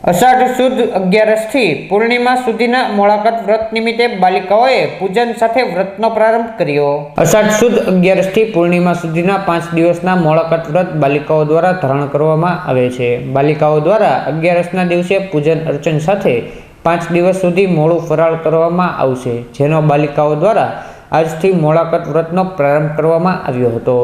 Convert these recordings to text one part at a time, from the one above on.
અષાઢ સુદ 11 થી પૂર્ણિમા સુધીના મોળાકત વ્રત નિમિત્તે બાલિકાઓએ પૂજન સાથે વ્રતનો પ્રારંભ કર્યો। અષાઢ સુદ 11 થી પૂર્ણિમા સુધીના 5 દિવસના મોળાકત વ્રત બાલિકાઓ દ્વારા ધારણ કરવામાં આવે છે। બાલિકાઓ દ્વારા 11ના દિવસે પૂજન અર્ચન સાથે 5 દિવસ સુધી મોળું ફરાળ કરવામાં આવશે, જેનો બાલિકાઓ દ્વારા આજથી મોળાકત વ્રતનો પ્રારંભ કરવામાં આવ્યો હતો।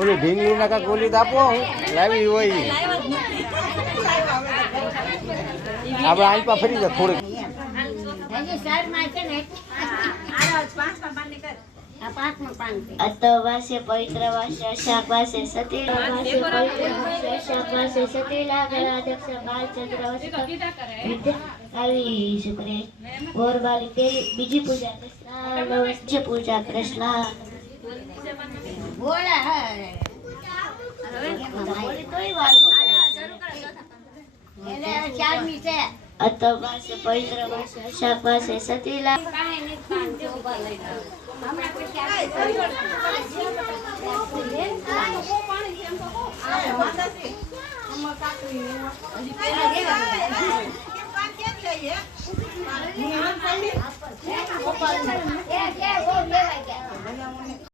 ઓલી ઢીંગલી ના કાક ઓલી આપો લાવી હોય આપણે આલપા ફરી જાય થોડીક અતવાસે પવિત્ર વાસે અશાક વાસે સતી વાસે પવિત્ર વાસે અશાક વાસે સતીલા ગણાધ્યક્ષ બાલચંદ્ર વસ્તુ આવી શુક્રે ગોરબાલી તેરી બીજી પૂજા કૃષ્ણ નવસ્ય પૂજા કૃષ્ણ બોલા હે હવે તોય વાત એટલે ચારમી છે અતવાસે પવિત્ર વાસે અશાક વાસે સતીલા